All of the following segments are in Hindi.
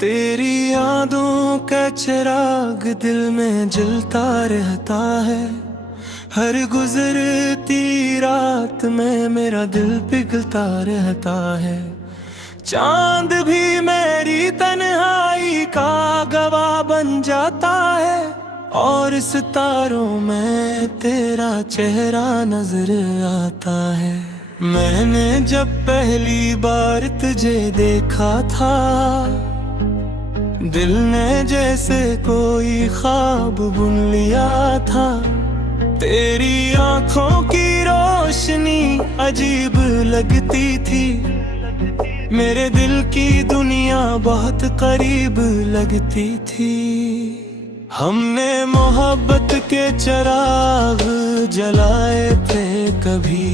तेरी यादों का चिराग दिल में जलता रहता है। हर गुजरती रात में मेरा दिल पिघलता रहता है। चांद भी मेरी तन्हाई का गवाह बन जाता है, और सितारों में तेरा चेहरा नजर आता है। मैंने जब पहली बार तुझे देखा था, दिल ने जैसे कोई ख्वाब बुन लिया था। तेरी आंखों की रोशनी अजीब लगती थी, मेरे दिल की दुनिया बहुत करीब लगती थी। हमने मोहब्बत के चिराग जलाए थे कभी,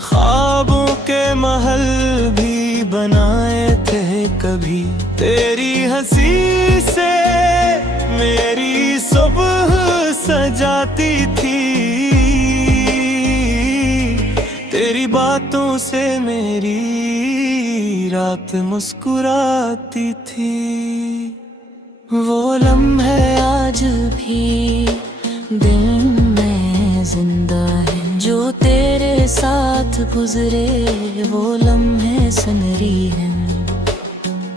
ख्वाबों के महल भी बनाए थे कभी। तेरी हंसी से मेरी सुबह सजाती थी, तेरी बातों से मेरी रात मुस्कुराती थी। वो लम्हे आज भी दिल में जिंदा है, जो तेरे साथ गुजरे वो लम्हे सुनहरी हैं।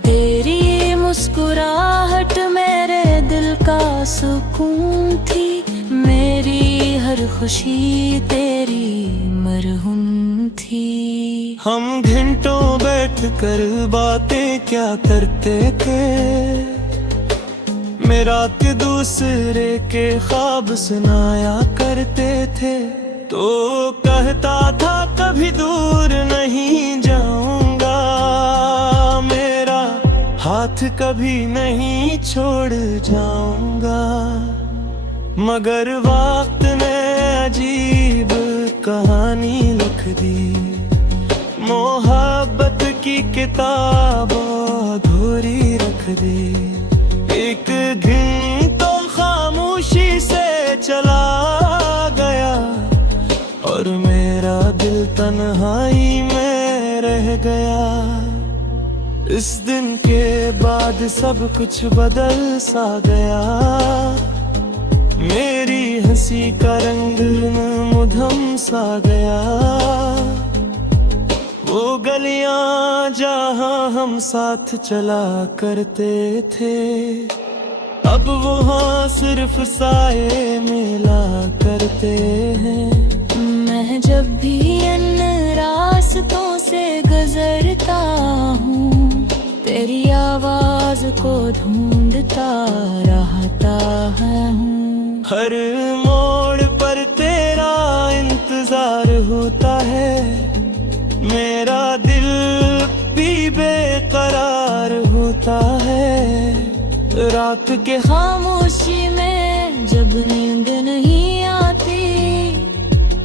तेरी मुस्कुराहट मेरे दिल का सुकून थी, मेरी हर खुशी तेरी मरहूम थी। हम घंटों बैठकर बातें क्या करते थे, मेरा के दूसरे के ख्वाब सुनाया करते थे। तो कहता था कभी दूर नहीं जाऊंगा, मेरा हाथ कभी नहीं छोड़ जाऊंगा। मगर वक्त ने अजीब कहानी लिख दी, मोहब्बत की किताब अधूरी रख दी। एक दिन तो खामोशी से चला गया, और मेरा दिल तन्हाई में रह गया। इस दिन के बाद सब कुछ बदल सा गया, मेरी हंसी का रंग मुधम सा गया। वो गलियां जहां हम साथ चला करते थे, अब वहाँ सिर्फ साए मिला करते हैं। मैं जब भी इन रास्तों से गुजरता हूँ, तेरी आवाज को ढूंढता रहता हूँ। हर मोड़ पर तेरा इंतजार होता है, मेरा दिल भी बेकरार होता है। रात के खामोशी में जब नींद नहीं आती,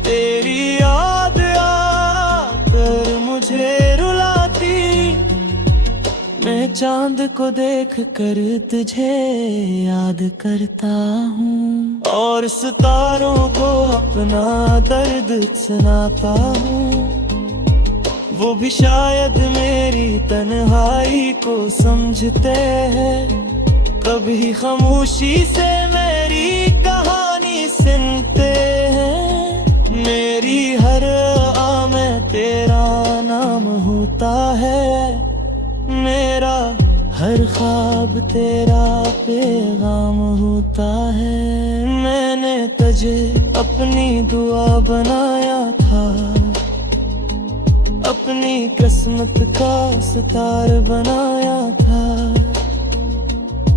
तेरी याद आकर मुझे रुलाती। मैं चांद को देख कर तुझे याद करता हूँ, और सितारों को अपना दर्द सुनाता हूँ। वो भी शायद मेरी तन्हाई को समझते हैं, कभी खामोशी से मेरी कहानी सुनते हैं। मेरी हर आ में तेरा नाम होता है, मेरा हर ख्वाब तेरा पैगाम होता है। मैंने तुझे अपनी दुआ बनाया था, अपनी किस्मत का सितार बनाया था।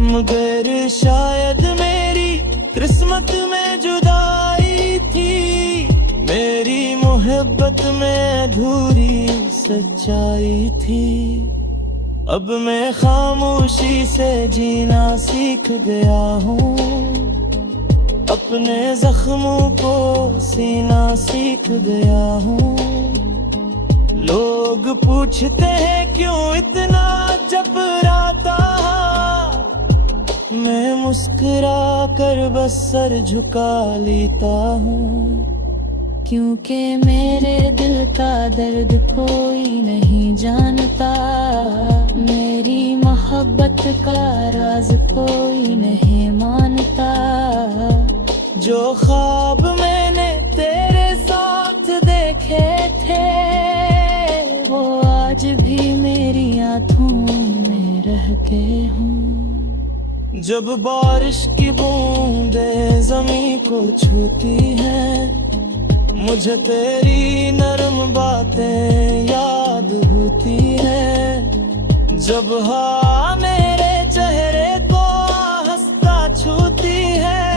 मगर शायद मेरी किस्मत में जुदाई थी, मेरी मोहब्बत में अधूरी सच्चाई थी। अब मैं खामोशी से जीना सीख गया हूँ, अपने जख्मों को सीना सीख गया हूँ। लोग पूछते हैं क्यों इतना चपराता, मैं मुस्कुरा कर बस सर झुका लेता हूँ। क्योंकि मेरे दिल का दर्द कोई नहीं जानता, मेरी मोहब्बत का राज कोई नहीं मानता। जो ख्वाब मैंने तेरे साथ देखे थे वो आज भी मेरी आँखों में रह के हूँ। जब बारिश की बूंदें जमीन को छूती हैं, मुझे तेरी नरम बातें याद होती हैं। जब हवा मेरे चेहरे को हंसता छूती है,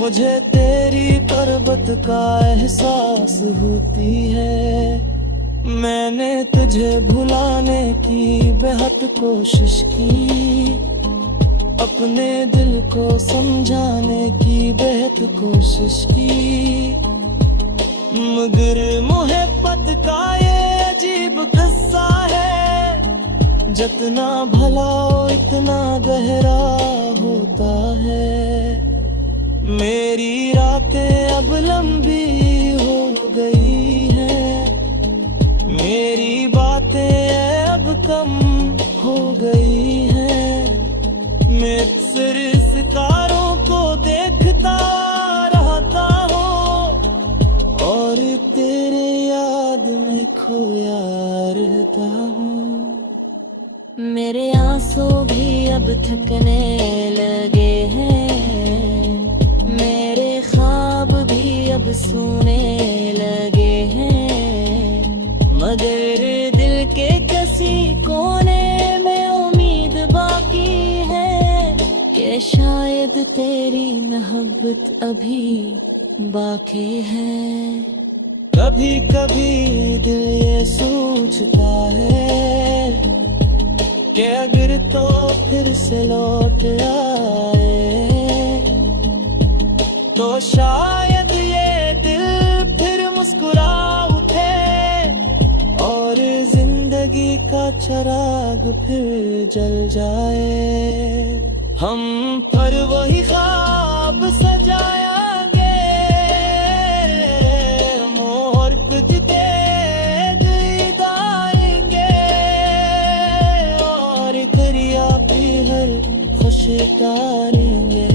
मुझे तेरी कर्बत का एहसास होती है। मैंने तुझे भुलाने की बेहद कोशिश की, अपने दिल को समझाने की बेहद कोशिश की, मगर मोहब्बत का ये अजीब किस्सा है। जितना भला हो इतना गहरा होता है। मेरी रातें अब लंबी हो गई हैं, मेरी बातें अब कम हो गई हैं। मैं अक्सर सितारों को देखता रहता हूँ और तेरे याद में खोया रहता हूँ। मेरे आंसू भी अब थकने लगे हैं, मेरे ख्वाब भी अब सोने लगे हैं, मगर दिल के किसी कोने में उम्मीद बाकी है कि शायद तेरी मोहब्बत अभी बाकी है। कभी कभी दिल ये सोचता है कि अगर तो फिर से लौट आए तो शायद ये दिल फिर मुस्कुरा उठे और जिंदगी का चिराग फिर जल जाए। हम पर वही ख्वाब सजाएंगे, मोर कुछ देख आएंगे और दरिया पे हर खुश तारेंगे।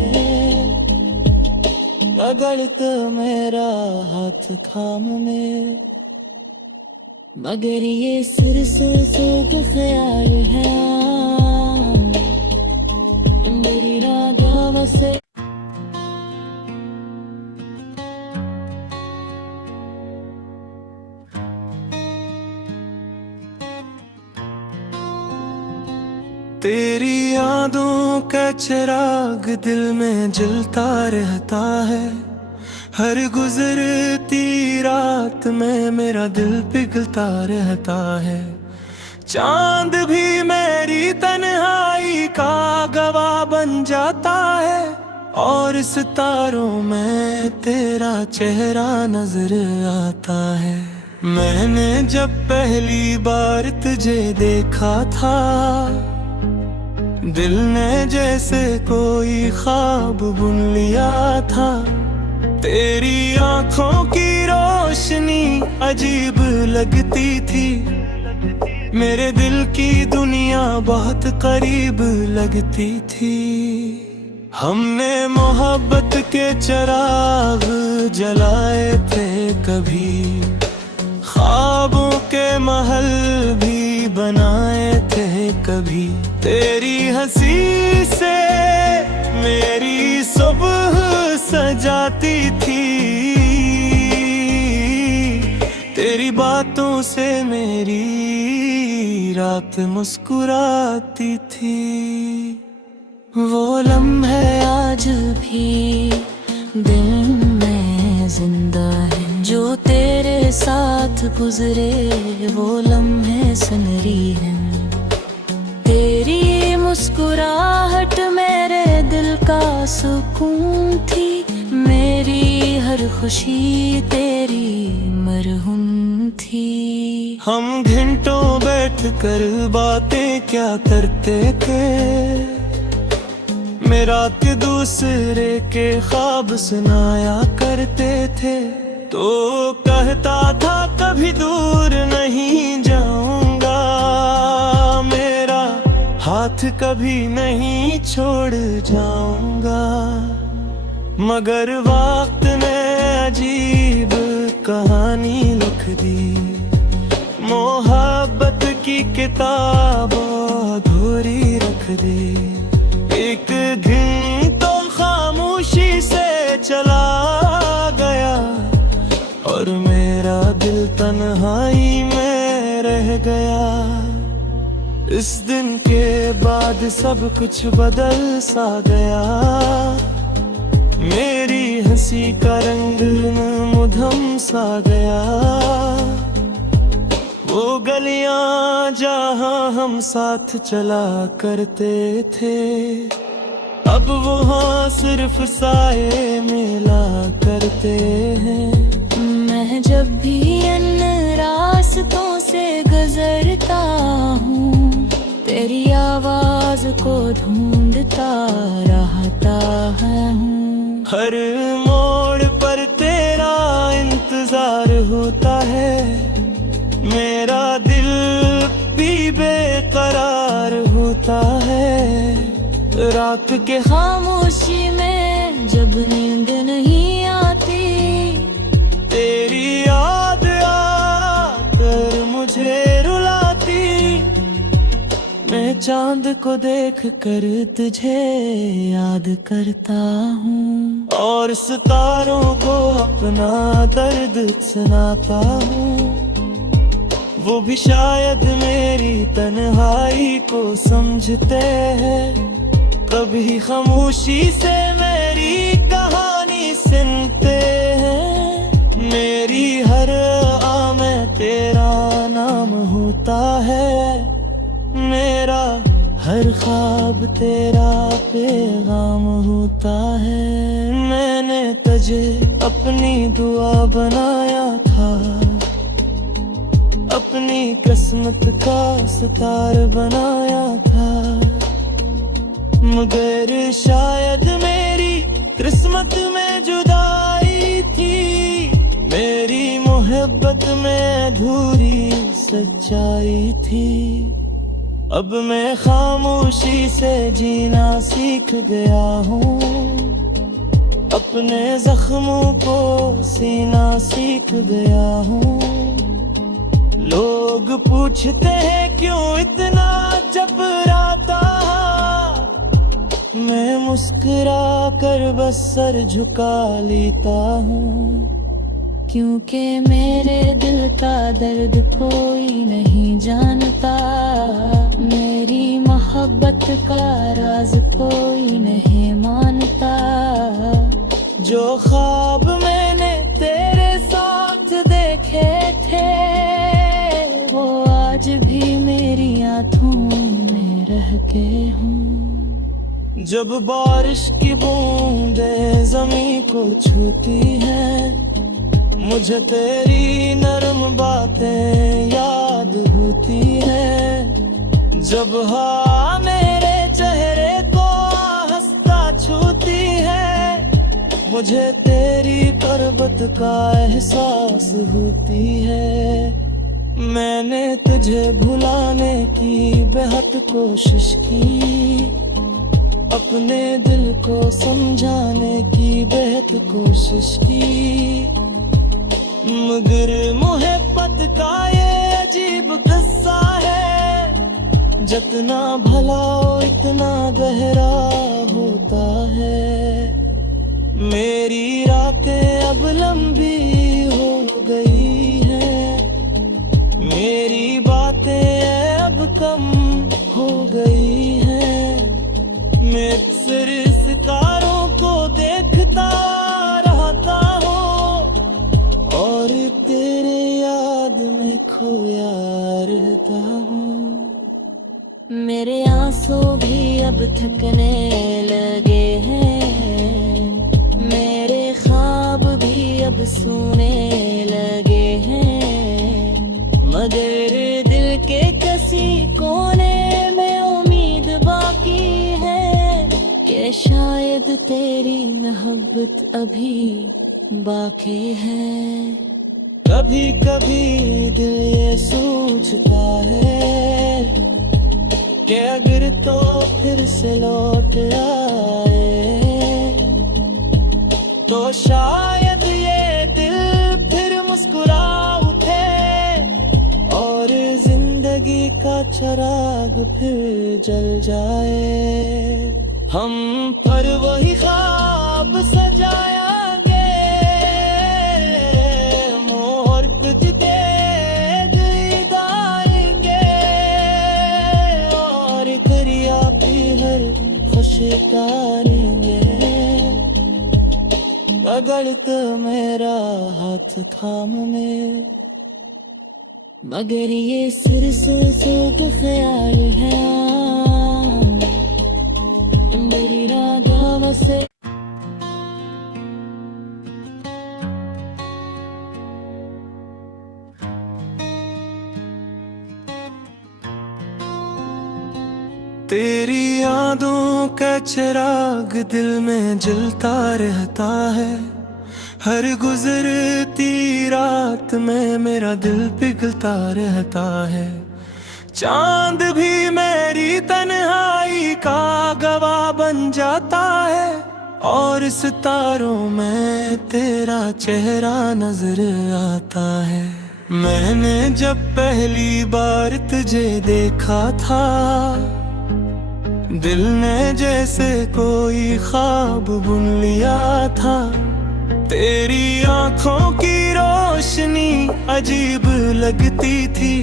अगर तो मेरा हाथ थाम में, मगर ये सिर से सूख ख्याल है मेरी राधा से। तेरी यादों का चिराग दिल में जलता रहता है। हर गुजरती रात में मेरा दिल पिघलता रहता है। चांद भी मेरी तन्हाई का गवाह बन जाता है और सितारों में तेरा चेहरा नजर आता है। मैंने जब पहली बार तुझे देखा था, दिल ने जैसे कोई ख्वाब बुन लिया था। तेरी आंखों की रोशनी अजीब लगती थी, मेरे दिल की दुनिया बहुत करीब लगती थी। हमने मोहब्बत के चिराग जलाए थे कभी, ख्वाबों के महल भी बनाए थे कभी। तेरी हंसी से मेरी सुबह सजाती थी, तेरी बातों से मेरी रात मुस्कुराती थी। वो लम्हे आज भी दिल में जिंदा है, जो तेरे साथ गुजरे वो लम्हे सुनहरी हैं। तेरी मुस्कुराहट मेरे दिल का सुकून थी, मेरी हर खुशी तेरी मरहूम थी। हम घंटों बैठकर बातें क्या करते थे, मेरा के दूसरे के ख्वाब सुनाया करते थे। तो कहता था कभी दूर नहीं जाऊंगा, मेरा हाथ साथ कभी नहीं छोड़ जाऊंगा। मगर वक्त ने अजीब कहानी लिख दी, मोहब्बत की किताब अधूरी रख दी। एक दिन तो खामोशी से चला गया और मेरा दिल तन्हाई में रह गया। इस दिन के बाद सब कुछ बदल सा गया, मेरी हंसी का रंग मुधम सा गया। वो गलियां जहां हम साथ चला करते थे, अब वहाँ सिर्फ साए मिला करते हैं। मैं जब भी इन रास्तों से गुजरता हूँ, तेरी आवाज को ढूंढता रहता हूँ। हर मोड़ पर तेरा इंतजार होता है, मेरा दिल भी बेकरार होता है। रात के खामोशी में जब नींद नहीं आती, तेरी याद आकर मुझे रुलाती। मैं चांद को देख कर तुझे याद करता हूँ, और सितारों को अपना दर्द सुनाता हूँ। वो भी शायद मेरी तन्हाई को समझते हैं, कभी खामोशी से मेरी कहानी सुनते हैं। मेरी हर आ में तेरा नाम होता है, मेरा हर ख्वाब तेरा पैगाम होता है। मैंने तुझे अपनी दुआ बनाया था, अपनी किस्मत का सितार बनाया था। मगर शायद मेरी किस्मत में जुदाई थी, मेरी मोहब्बत में अधूरी सच्चाई थी। अब मैं खामोशी से जीना सीख गया हूँ, अपने जख्मों को सीना सीख गया हूँ। लोग पूछते हैं क्यों इतना चपराता, मैं मुस्कुरा कर बस सर झुका लेता हूँ। क्योंकि मेरे दिल का दर्द कोई नहीं जानता, मेरी मोहब्बत का राज कोई नहीं मानता। जो ख्वाब मैंने तेरे साथ देखे थे, वो आज भी मेरी आँखों में रह के हूँ। जब बारिश की बूंदें ज़मीं को छूती हैं, मुझे तेरी नरम बातें याद होती हैं। जब हवा मेरे चेहरे को हंसता छूती है, मुझे तेरी पर्वत का एहसास होती है। मैंने तुझे भुलाने की बेहद कोशिश की, अपने दिल को समझाने की बेहद कोशिश की। मगर मोहब्बत का ये अजीब किस्सा है, जितना भला हो इतना गहरा होता है। मेरी रातें अब लंबी हो गई हैं, मेरी बातें अब कम हो गई हैं। मैं सिर्फ सितारों को देखता रहता हूँ, और तेरे याद में खोया रहता हूँ। मेरे आंसू भी अब थकने लगे हैं, मेरे ख्वाब भी अब सोने लगे हैं। मगर दिल के किसी कोने में उम्मीद बाकी है, कि शायद तेरी मोहब्बत अभी बाकी है। कभी कभी दिल ये सोचता है, कि अगर तो फिर से लौट आए तो शायद ये दिल फिर मुस्कुरा उठे और जिंदगी का चिराग फिर जल जाए। हम पर वही ख्वाब सजाएंगे, मोर पे देख आएंगे और दरिया पे हर खुशी तारेंगे। अगर तो मेरा हाथ थाम में, मगर ये सिर से के ख्याल है मेरी राधा से। तेरी यादों का चिराग दिल में जलता रहता है, हर गुजरती रात में मेरा दिल पिघलता रहता है। चांद भी मेरी तन्हाई का गवाह बन जाता है और सितारों में तेरा चेहरा नजर आता है। मैंने जब पहली बार तुझे देखा था, दिल ने जैसे कोई ख्वाब बुन लिया था। तेरी आंखों की रोशनी अजीब लगती थी,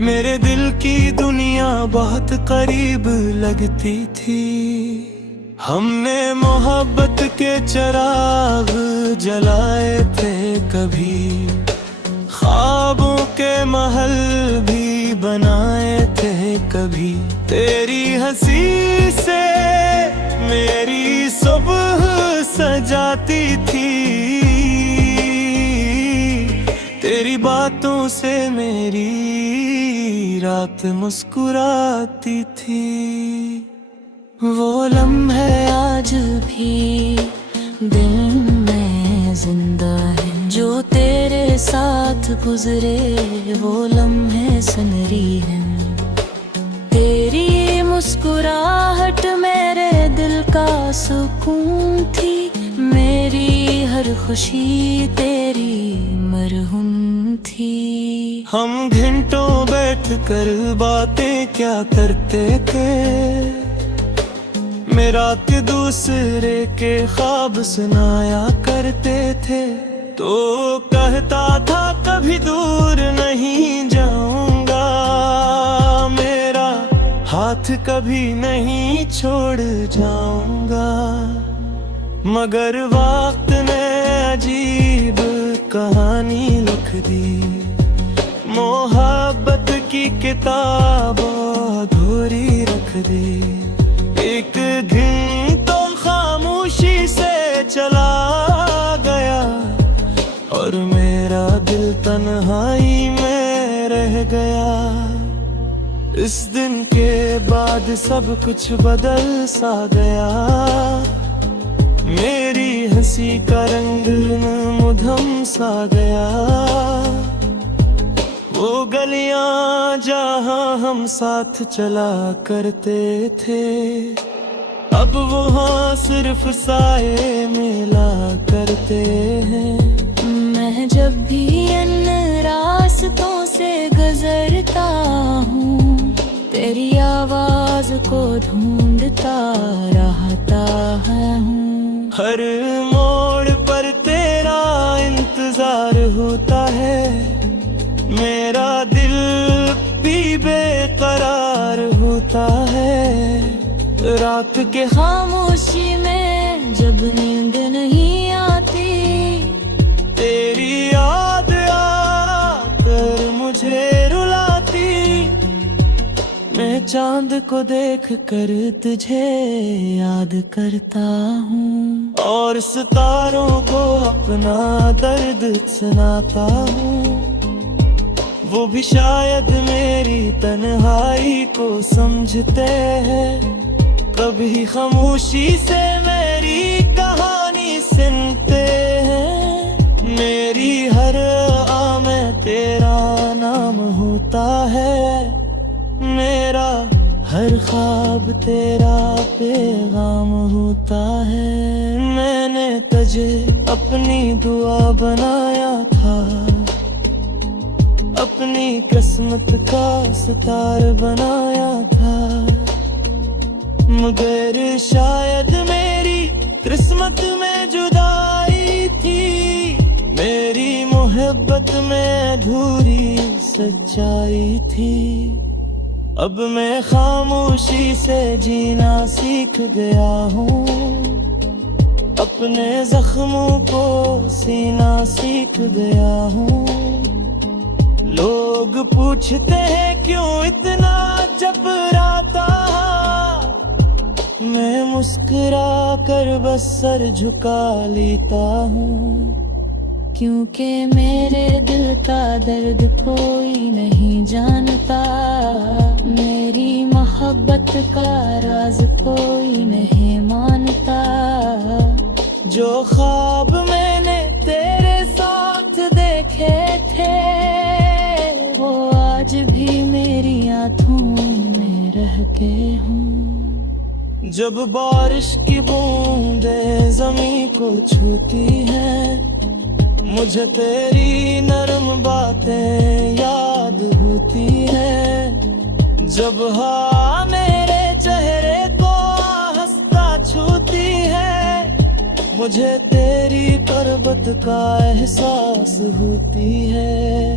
मेरे दिल की दुनिया बहुत करीब लगती थी। हमने मोहब्बत के चिराग जलाए थे कभी, ख्वाबों के महल भी बनाए थे कभी। तेरी हंसी से मेरी सुबह सजाती थी, तेरी बातों से मेरी रात मुस्कुराती थी। वो लम्हे आज भी दिल में जिंदा है, जो तेरे साथ गुजरे वो लम्हे सुनहरी हैं। तेरी मुस्कुराहट मेरे दिल का सुकून थी, मेरी हर खुशी तेरी मरहूम थी। हम घंटों बैठकर बातें क्या करते थे, मेरा के दूसरे के ख्वाब सुनाया करते थे। तो कहता था कभी दूर नहीं जाऊंगा, मेरा हाथ कभी नहीं छोड़ जाऊंगा। मगर वक्त ने अजीब कहानी लिख दी, मोहब्बत की किताब अधूरी रख दी। एक दिन तो खामोशी से चला गया और मेरा दिल तन्हाई में रह गया। इस दिन के बाद सब कुछ बदल सा गया, मेरी हंसी का रंग मुधम सा गया। वो गलियां जहां हम साथ चला करते थे, अब वहाँ सिर्फ साए मिला करते हैं। मैं जब भी इन रास्तों से गुजरता हूँ, तेरी आवाज को ढूंढता रहता हूँ। हर मोड़ पर तेरा इंतजार होता है, मेरा दिल भी बेकरार होता है। रात के खामोशी में जब नींद नहीं आती, तेरी याद आकर मुझे रुलाती। मैं चांद को देख कर तुझे याद करता हूँ और सितारों को अपना दर्द सुनाता हूँ। वो भी शायद मेरी तन्हाई को समझते हैं, कभी खामोशी से मेरी कहानी सुनते हैं। मेरी हर आ में तेरा नाम होता है, मेरा अब तेरा पैगाम होता है। मैंने तुझे अपनी दुआ बनाया था, अपनी किस्मत का सितार बनाया था, मगर शायद मेरी किस्मत में जुदाई थी। मेरी मोहब्बत में अधूरी सच्चाई थी। अब मैं खामोशी से जीना सीख गया हूँ, अपने जख्मों को सीना सीख गया हूँ। लोग पूछते हैं क्यों इतना चपराता, मैं मुस्कुरा कर बस सर झुका लेता हूँ। क्योंकि मेरे दिल का दर्द कोई नहीं जानता, मेरी मोहब्बत का राज कोई नहीं मानता। जो ख्वाब मैंने तेरे साथ देखे थे, वो आज भी मेरी आँखों में रह के हूँ। जब बारिश की बूंदें जमीन को छूती हैं, मुझे तेरी नरम बातें याद होती हैं। जब हाँ मेरे चेहरे को हंसता छूती है, मुझे तेरी कर्बत का एहसास होती है।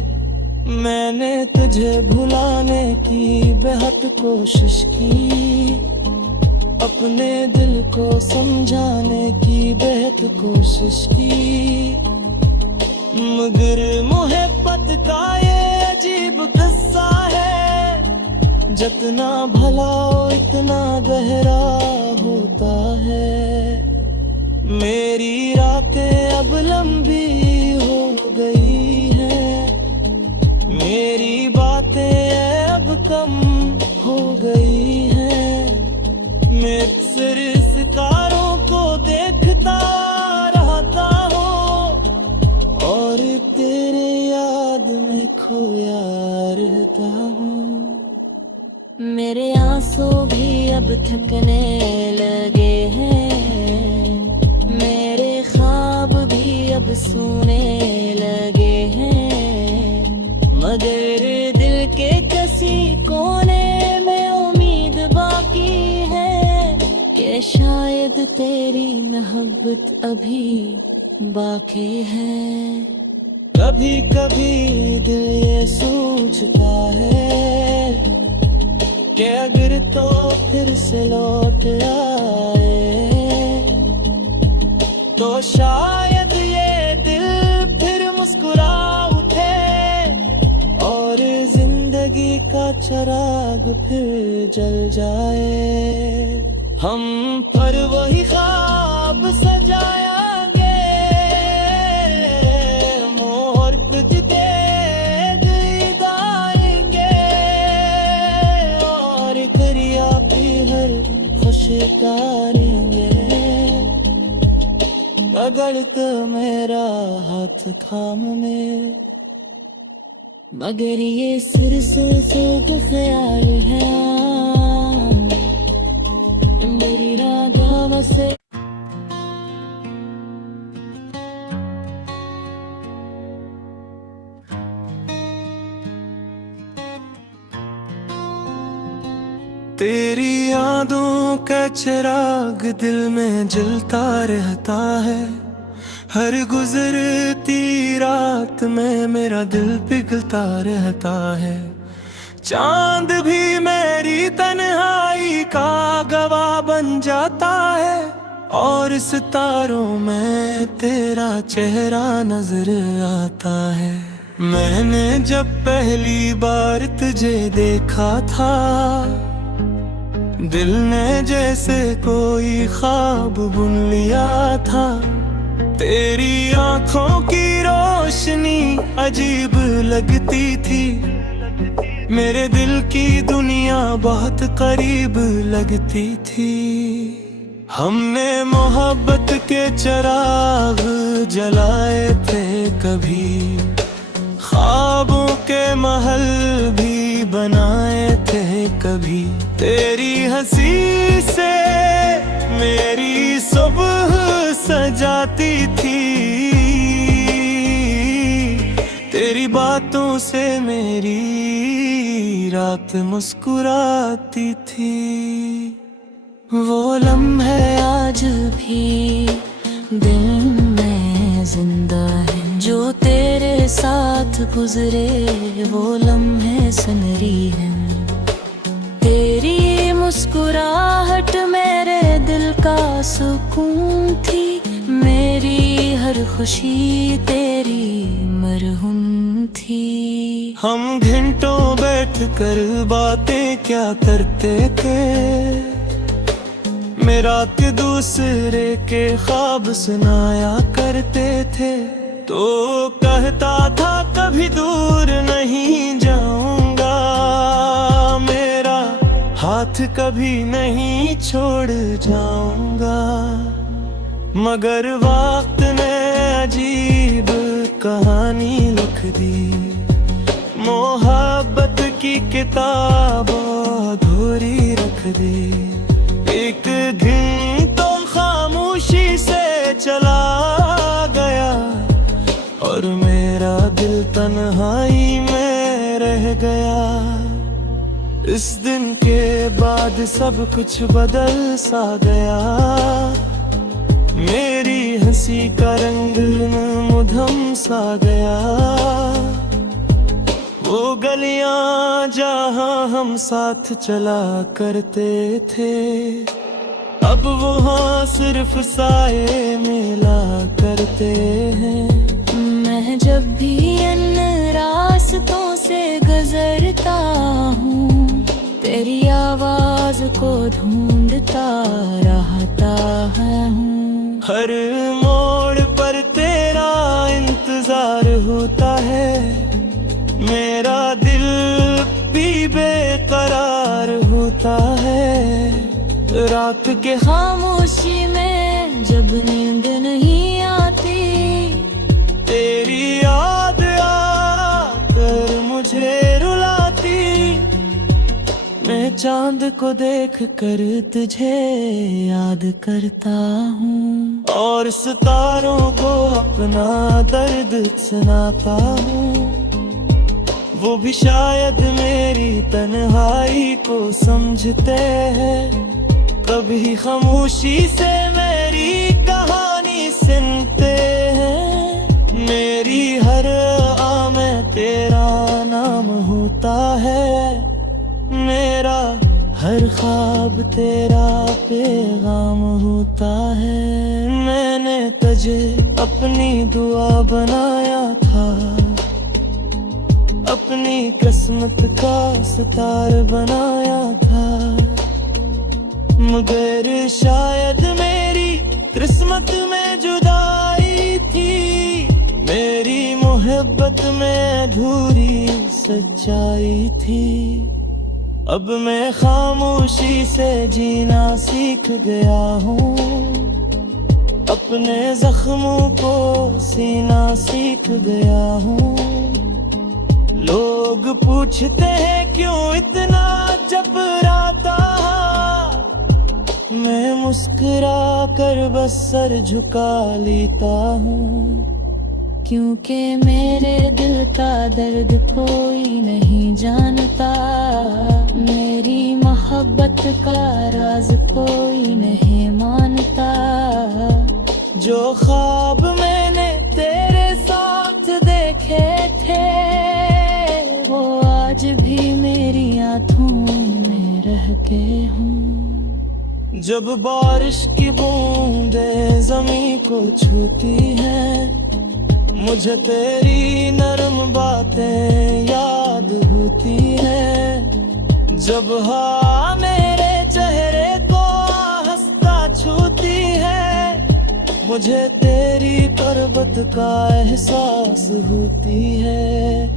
मैंने तुझे भुलाने की बेहद कोशिश की, अपने दिल को समझाने की बेहद कोशिश की, मगर मोहब्बत का ये अजीब किस्सा है। जितना भला हो इतना गहरा होता है। मेरी रातें अब लंबी हो गई हैं, मेरी बातें अब कम हो गई हैं। मैं सिर्फ सितारों को देखता रहता हूँ और तेरे याद में खोया रहता हूँ। मेरे आंसू भी अब थकने लगे हैं, मेरे ख्वाब भी अब सोने लगे हैं, मगर दिल के किसी कोने में उम्मीद बाकी है कि शायद तेरी मोहब्बत अभी बाकी है। कभी कभी दिल ये सोचता है कि अगर तो फिर से लौट आए, तो शायद ये दिल फिर मुस्कुरा उठे और जिंदगी का चिराग फिर जल जाए। हम पर वही ख्वाब सजाएंगे, मोर तुझ देख आएंगे और करिया पे हर खुश करेंगे। अगर तो मेरा हाथ थाम में, मगर ये सिर्फ ख्याल है, मेरी राधा से तेरी यादों का चिराग दिल में जलता रहता है। हर गुजरती रात में मेरा दिल पिघलता रहता है। चांद भी मेरी तन्हाई का गवाह बन जाता है और सितारों में तेरा चेहरा नजर आता है। मैंने जब पहली बार तुझे देखा था, दिल ने जैसे कोई ख्वाब बुन लिया था। तेरी आंखों की रोशनी अजीब लगती थी, मेरे दिल की दुनिया बहुत करीब लगती थी। हमने मोहब्बत के चिराग जलाए थे कभी, ख्वाबों के महल भी ही बनाए थे कभी। तेरी हंसी से मेरी सुबह सजाती थी, तेरी बातों से मेरी रात मुस्कुराती थी। वो लम्हे आज भी दिल में जिंदा है, जो तेरे साथ गुजरे वो लम्हे सुनहरी हैं। तेरी मुस्कुराहट मेरे दिल का सुकून थी, मेरी हर खुशी तेरी मरहूम थी। हम घंटों बैठ कर बातें क्या करते थे, मेरा के दूसरे के ख्वाब सुनाया करते थे। तो कहता था कभी दूर नहीं जाऊंगा, मेरा हाथ कभी नहीं छोड़ जाऊंगा। मगर वक्त ने अजीब कहानी लिख दी, मोहब्बत की किताब अधूरी रख दी। एक दिन तो खामोशी से चला गया, और मेरा दिल तन्हाई में रह गया। इस दिन के बाद सब कुछ बदल सा गया, मेरी हंसी का रंग मुधम सा गया। वो गलियां जहां हम साथ चला करते थे, अब वहाँ सिर्फ साए मिला करते हैं। मैं जब भी इन रास्तों से गुजरता हूँ, तेरी आवाज को ढूंढता रहता हूँ। हर मोड़ पर तेरा इंतजार होता है, मेरा दिल भी बेकरार होता है। रात के खामोशी में जब नींद नहीं आती, तेरी याद आकर मुझे रुलाती। मैं चांद को देख कर तुझे याद करता हूँ, और सितारों को अपना दर्द सुनाता हूँ। वो भी शायद मेरी तन्हाई को समझते हैं, कभी खामोशी से मेरी कहानी सुनते हैं। मेरी हर आ में तेरा नाम होता है, मेरा हर ख्वाब तेरा पैगाम होता है। मैंने तुझे अपनी दुआ बनाया था, अपनी किस्मत का सितार बनाया था। मगर शायद मेरी किस्मत में जुदाई थी, मेरी मोहब्बत में अधूरी सच्चाई थी। अब मैं खामोशी से जीना सीख गया हूँ, अपने जख्मों को सीना सीख गया हूँ। लोग पूछते हैं क्यों इतना चपराता, मैं मुस्कुरा कर बस सर झुका लेता हूँ। क्योंकि मेरे दिल का दर्द कोई नहीं जानता, मेरी मोहब्बत का राज कोई नहीं मानता। जो ख्वाब मैंने तेरे साथ देखे थे, वो आज भी मेरी आँखों में रह गए हूँ। जब बारिश की बूंदें जमीन को छूती हैं, मुझे तेरी नरम बातें याद होती हैं। जब हवा मेरे चेहरे को हंसता छूती है, मुझे तेरी पर्वत का एहसास होती है।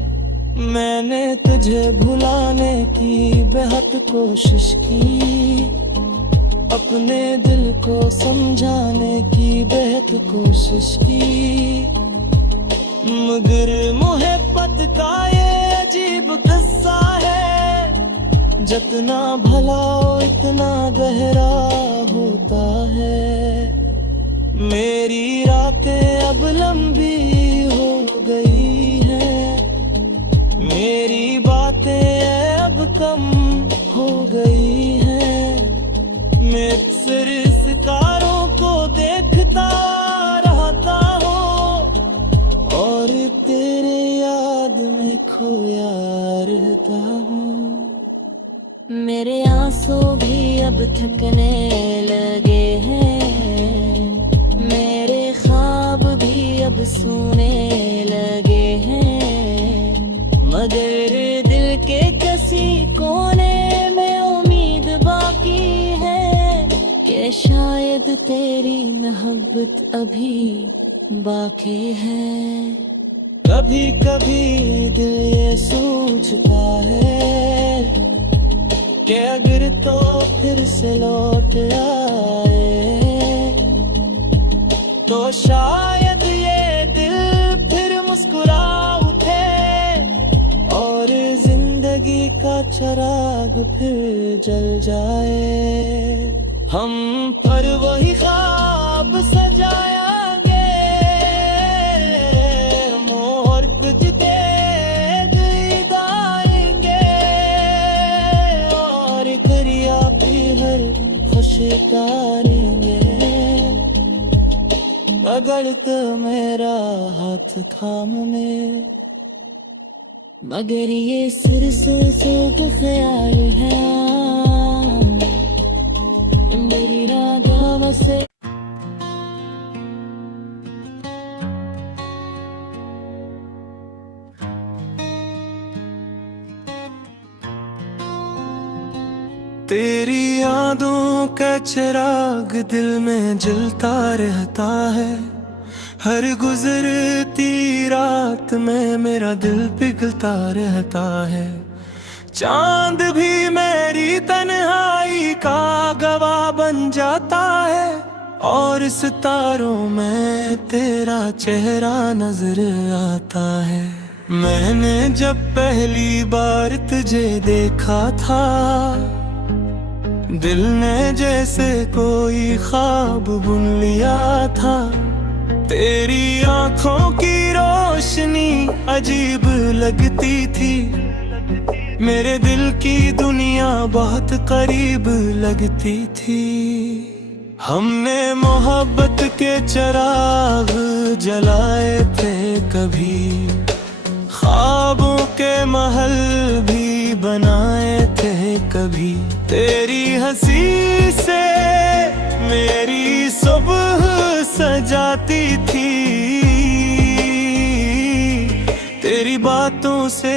मैंने तुझे भुलाने की बेहद कोशिश की, अपने दिल को समझाने की बेहद कोशिश की। मगर मोहब्बत का ये अजीब किस्सा है, जितना भला इतना गहरा होता है। मेरी रातें अब लंबी हो गई हैं, मेरी बातें अब कम हो गई हैं। मैं सिर्फ सितारों को देखता रहता हूँ और तेरे याद में खोया रहता हूँ। मेरे आंसू भी अब थकने लगे हैं, मेरे ख्वाब भी अब सोने लगे हैं। मगर दिल के किसी कोने में उम्मीद बाकी है कि शायद तेरी मोहब्बत अभी बाकी है। कभी कभी दिल ये सोचता है कि अगर तो फिर से लौट आए तो शायद ये दिल फिर मुस्कुरा उठे और जिंदगी का चिराग फिर जल जाए। हम पर वही ख्वाब सजाएंगे, मोहर कुछ देख आएंगे और करिया भी हर खुशी करेंगे। अगर तो मेरा हाथ थाम में, मगर ये सिर से का ख्याल है मेरी राधा से। तेरी यादों का चिराग दिल में जलता रहता है। हर गुजरती रात में मेरा दिल पिघलता रहता है। चांद भी मेरी तन्हाई का गवाह बन जाता है और सितारों में तेरा चेहरा नजर आता है। मैंने जब पहली बार तुझे देखा था, दिल ने जैसे कोई ख्वाब बुन लिया था। तेरी आंखों की रोशनी अजीब लगती थी, मेरे दिल की दुनिया बहुत करीब लगती थी। हमने मोहब्बत के चिराग जलाए थे कभी, ख्वाबों के महल भी बनाए थे कभी। तेरी हंसी से मेरी सुबह सजाती थी, तेरी बातों से